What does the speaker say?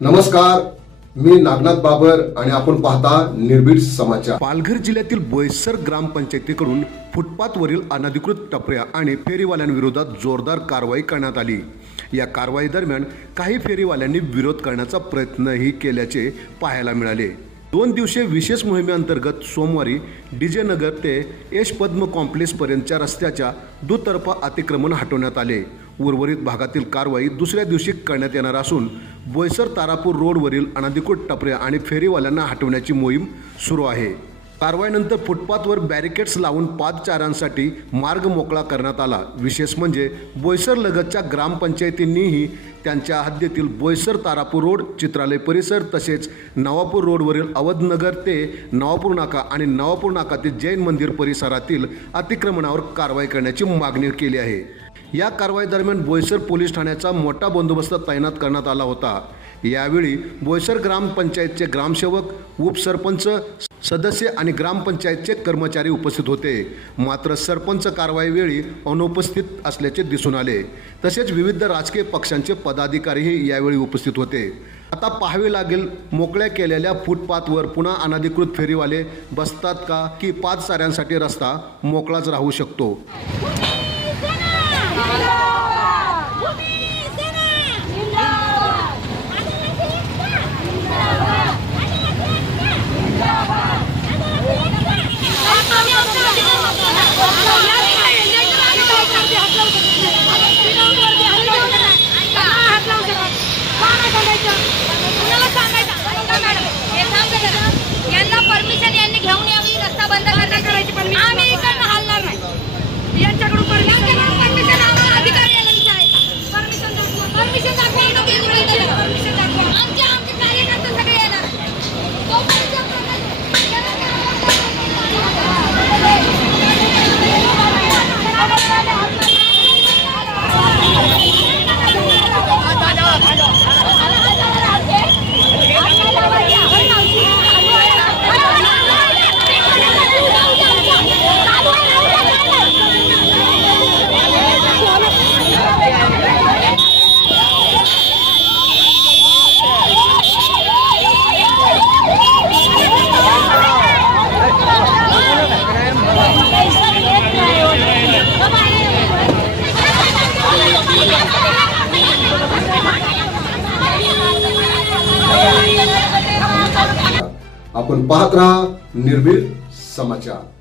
नमस्कार, मी नागनाथ बाबर आणि आपण पाहता निर्भीड समाचार। पालघर जिल्ह्यातील बोईसर ग्रामपंचायतीकडून फुटपाथवरील अनधिकृत टपऱ्या आणि फेरीवाल्यांविरोधात जोरदार कारवाई करण्यात आली। या कारवाई दरम्यान काही फेरीवाल्यांनी विरोध करण्याचा प्रयत्नही केल्याचे पाहायला मिळाले। 2 दिवसीय विशेष मोहिमेअंतर्गत सोमवारी डीजे नगर ते यश पद्म कॉम्प्लेक्स पर्यंतच्या रस्त्याच्या दुतर्फा अतिक्रमण हटवण्यात आले। उर्वरित भागातील कारवाई दुसऱ्या दिवशी करण्यात येणार असून बोईसर तारापूर रोडवरील अनधिकृत टपऱ्या आणि फेरीवाल्यांना हटवण्याची मोहीम सुरू आहे। कारवाईनंतर फुटपाथवर बॅरिकेड्स लावून पादचाऱ्यांसाठी मार्ग मोकळा करण्यात आला। विशेष म्हणजे बोईसर लगतच्या ग्रामपंचायतींनीही त्यांच्या हद्दीतील बोईसर तारापूर रोड, चित्रालय परिसर तसेच नवापूर रोडवरील अवधनगर ते नवापूर नाका आणि नवापूर नाका ते जैन मंदिर परिसरातील अतिक्रमणावर कारवाई करण्याची मागणी केली आहे। या कारवाई दरम्यान बोईसर पोलीस ठाण्याचा मोठा बंदोबस्त तैनात करण्यात आला होता। यावेळी बोईसर ग्रामपंचायतचे ग्रामसेवक, उपसरपंच, सदस्य आणि ग्रामपंचायतचे कर्मचारी उपस्थित होते। मात्र सरपंच कारवाईवेळी अनुपस्थित असल्याचे दिसून आले। तसेच विविध राजकीय पक्षांचे पदाधिकारीही यावेळी उपस्थित होते। आता पाहावे लागेल मोकळ्या केलेल्या फुटपाथवर पुन्हा अनधिकृत फेरीवाले बसतात का की पादचाऱ्यांसाठी रस्ता मोकळाच राहू शकतो। यांना परमिशन यांनी घेऊन यावी, रस्ता बंद करायची परमिशन आम्ही इकडनं हलणार नाही। यांच्याकडून परमिशन आम्हाला अधिकारी यायला विचारायचा, परमिशन दाखवा आमचे कार्यकर्ते सगळे येणार। आपण पाहत राहा निर्भीड समाचार।